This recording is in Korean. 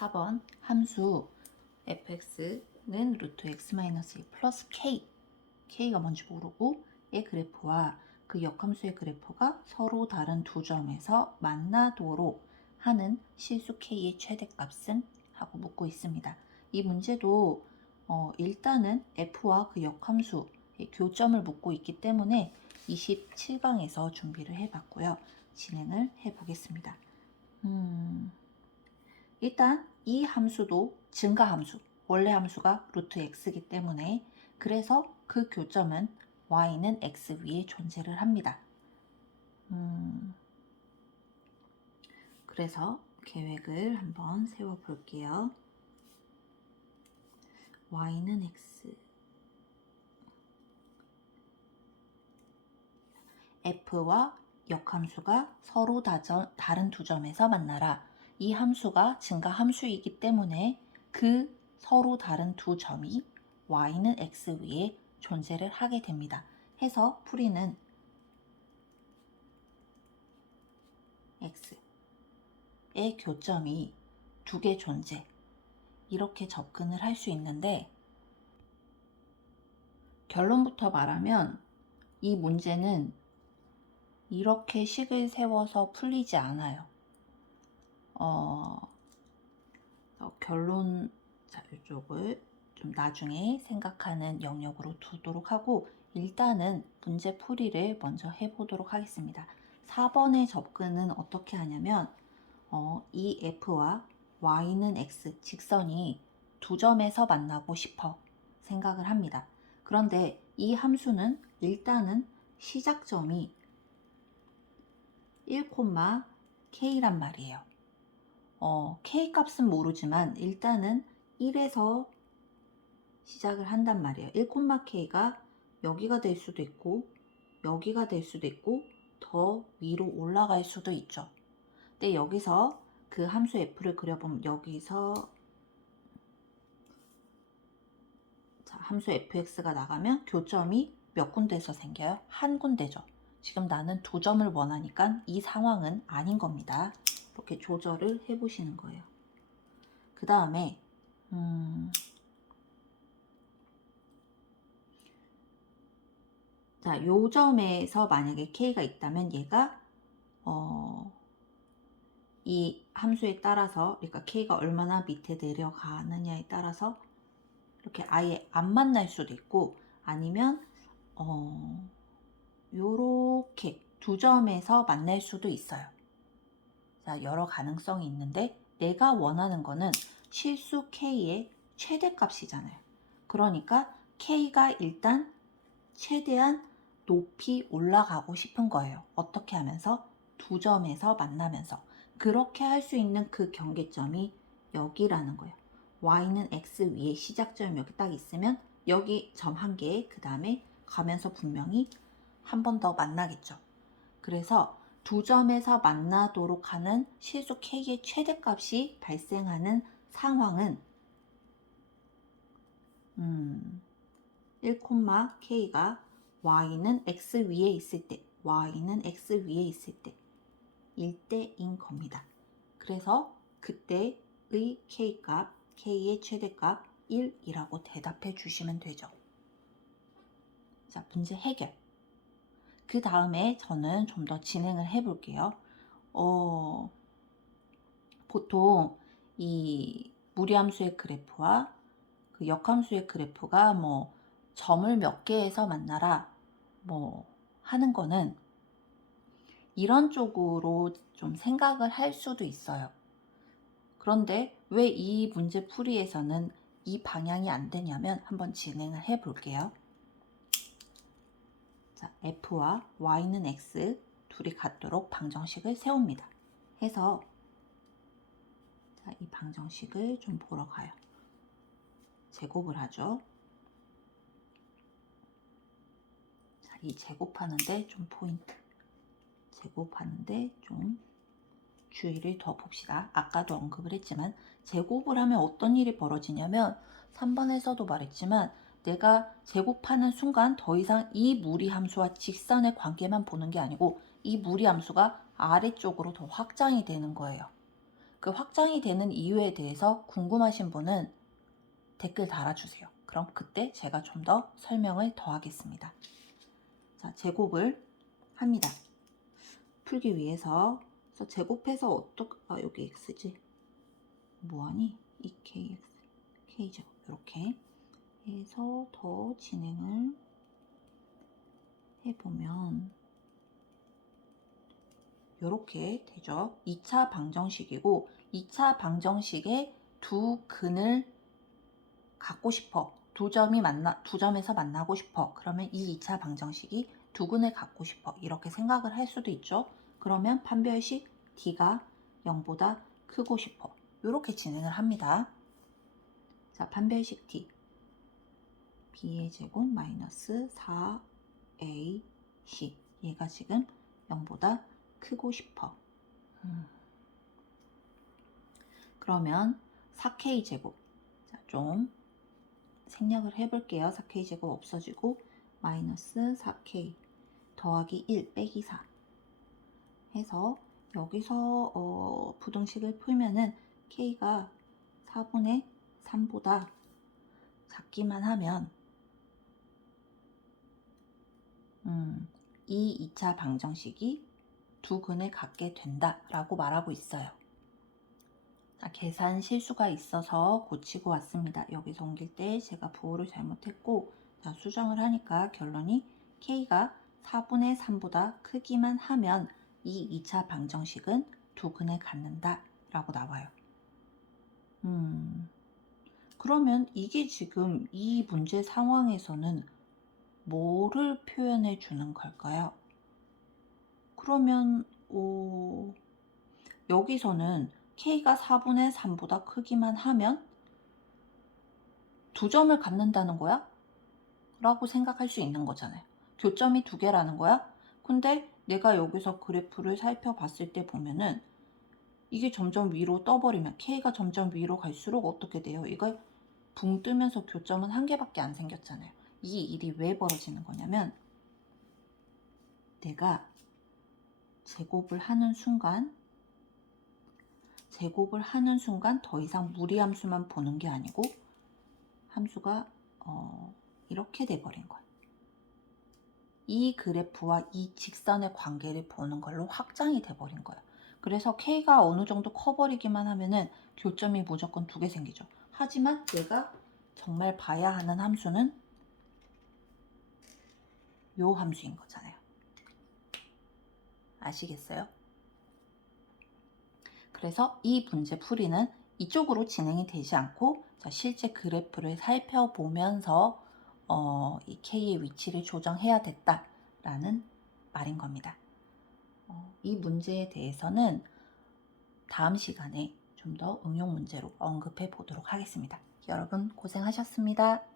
4번 함수 fx는 루트 x-1 플러스 k k가 뭔지 모르고 의 그래프와 그 역함수의 그래프가 서로 다른 두 점에서 만나도록 하는 실수 k의 최대값은 하고 묻고 있습니다. 이 문제도 어, 일단은 f와 그 역함수의 교점을 묻고 있기 때문에 27강에서 준비를 해봤고요. 진행을 해보겠습니다. 음, 일단 이 함수도 증가 함수, 원래 함수가 루트 x이기 때문에 그래서 그 교점은 y는 x 위에 존재를 합니다. 음, 그래서 계획을 한번 세워 볼게요. y는 x f와 역함수가 서로 다른 두 점에서 만나라. 이 함수가 증가 함수이기 때문에 그 서로 다른 두 점이 y는 x 위에 존재를 하게 됩니다. 해서 풀이는 x의 교점이 두 개 존재 이렇게 접근을 할 수 있는데 결론부터 말하면 이 문제는 이렇게 식을 세워서 풀리지 않아요. 어, 어, 결론 자, 이쪽을 좀 나중에 생각하는 영역으로 두도록 하고 일단은 문제 풀이를 먼저 해보도록 하겠습니다. 4번의 접근은 어떻게 하냐면 어, 이 f와 y는 x 직선이 두 점에서 만나고 싶어 생각을 합니다. 그런데 이 함수는 일단은 시작점이 1,k란 말이에요. 어, k 값은 모르지만 일단은 1에서 시작을 한단 말이에요. 1,k가 여기가 될 수도 있고 여기가 될 수도 있고 더 위로 올라갈 수도 있죠. 근데 여기서 그 함수 f를 그려보면 여기서 자, 함수 fx가 나가면 교점이 몇 군데에서 생겨요? 한 군데죠. 지금 나는 두 점을 원하니까 이 상황은 아닌 겁니다. 이렇게 조절을 해보시는 거예요. 그 다음에 음, 자, 요 점에서 만약에 k가 있다면 얘가 어, 이 함수에 따라서 그러니까 k가 얼마나 밑에 내려가느냐에 따라서 이렇게 아예 안 만날 수도 있고 아니면 어, 요렇게 두 점에서 만날 수도 있어요. 자, 여러 가능성이 있는데 내가 원하는 거는 실수 k의 최대값이잖아요. 그러니까 k가 일단 최대한 높이 올라가고 싶은 거예요. 어떻게 하면서? 두 점에서 만나면서. 그렇게 할 수 있는 그 경계점이 여기라는 거예요. y는 x 위에 시작점이 여기 딱 있으면 여기 점 한 개에 그 다음에 가면서 분명히 한 번 더 만나겠죠. 그래서 두 점에서 만나도록 하는 실수 k의 최대값이 발생하는 상황은 음, 1,k가 y는 x 위에 있을 때, y는 x 위에 있을 때, 일 때인 겁니다. 그래서 그때의 k값, k의 최대값 1이라고 대답해 주시면 되죠. 자, 문제 해결. 그 다음에 저는 좀 더 진행을 해 볼게요. 어, 보통 이 무리함수의 그래프와 그 역함수의 그래프가 뭐 점을 몇 개에서 만나라 뭐 하는 거는 이런 쪽으로 좀 생각을 할 수도 있어요. 그런데 왜 이 문제 풀이에서는 이 방향이 안 되냐면 한번 진행을 해 볼게요. 자, f와 y는 x 둘이 같도록 방정식을 세웁니다. 해서 자, 이 방정식을 좀 보러 가요. 제곱을 하죠. 자, 이 제곱하는데 좀 포인트. 제곱하는데 좀 주의를 더 봅시다. 아까도 언급을 했지만 제곱을 하면 어떤 일이 벌어지냐면 3번에서도 말했지만 내가 제곱하는 순간 더 이상 이 무리 함수와 직선의 관계만 보는 게 아니고 이 무리 함수가 아래쪽으로 더 확장이 되는 거예요. 그 확장이 되는 이유에 대해서 궁금하신 분은 댓글 달아주세요. 그럼 그때 제가 좀 더 설명을 더 하겠습니다. 자, 제곱을 합니다. 풀기 위해서 제곱해서 어떻게 아 여기 x지 뭐하니? 2kx k제곱 이렇게 해서 더 진행을 해보면 이렇게 되죠. 2차 방정식이고 2차 방정식의 두 근을 갖고 싶어. 두 점이 만나 두 점에서 만나고 싶어. 그러면 이 2차 방정식이 두 근을 갖고 싶어. 이렇게 생각을 할 수도 있죠. 그러면 판별식 d가 0보다 크고 싶어. 이렇게 진행을 합니다. 자, 판별식 d b의 제곱 마이너스 4ac 얘가 지금 0보다 크고 싶어. 음. 그러면 4k 제곱 자, 좀 생략을 해볼게요. 4k 제곱 없어지고 마이너스 4k 더하기 1 빼기 4 해서 여기서 어, 부등식을 풀면은 k가 4분의 3보다 작기만 하면 음, 이 2차 방정식이 두 근을 갖게 된다라고 말하고 있어요. 자, 계산 실수가 있어서 고치고 왔습니다. 여기서 옮길 때 제가 부호를 잘못했고 자, 수정을 하니까 결론이 k가 4분의 3보다 크기만 하면 이 2차 방정식은 두 근을 갖는다 라고 나와요. 음, 그러면 이게 지금 이 문제 상황에서는 뭐를 표현해 주는 걸까요? 그러면 어, 여기서는 k가 4분의 3보다 크기만 하면 두 점을 갖는다는 거야? 라고 생각할 수 있는 거잖아요. 교점이 두 개라는 거야? 근데 내가 여기서 그래프를 살펴봤을 때 보면은 이게 점점 위로 떠버리면 k가 점점 위로 갈수록 어떻게 돼요? 이걸 붕 뜨면서 교점은 한 개밖에 안 생겼잖아요. 이 일이 왜 벌어지는 거냐면 내가 제곱을 하는 순간 제곱을 하는 순간 더 이상 무리함수만 보는 게 아니고 함수가 어, 이렇게 돼버린 거예요. 이 그래프와 이 직선의 관계를 보는 걸로 확장이 돼버린 거예요. 그래서 K가 어느 정도 커버리기만 하면은 교점이 무조건 두 개 생기죠. 하지만 내가 정말 봐야 하는 함수는 요 함수인 거잖아요. 아시겠어요? 그래서 이 문제 풀이는 이쪽으로 진행이 되지 않고 자, 실제 그래프를 살펴보면서 어, 이 K의 위치를 조정해야 됐다라는 말인 겁니다. 어, 이 문제에 대해서는 다음 시간에 좀 더 응용 문제로 언급해 보도록 하겠습니다. 여러분 고생하셨습니다.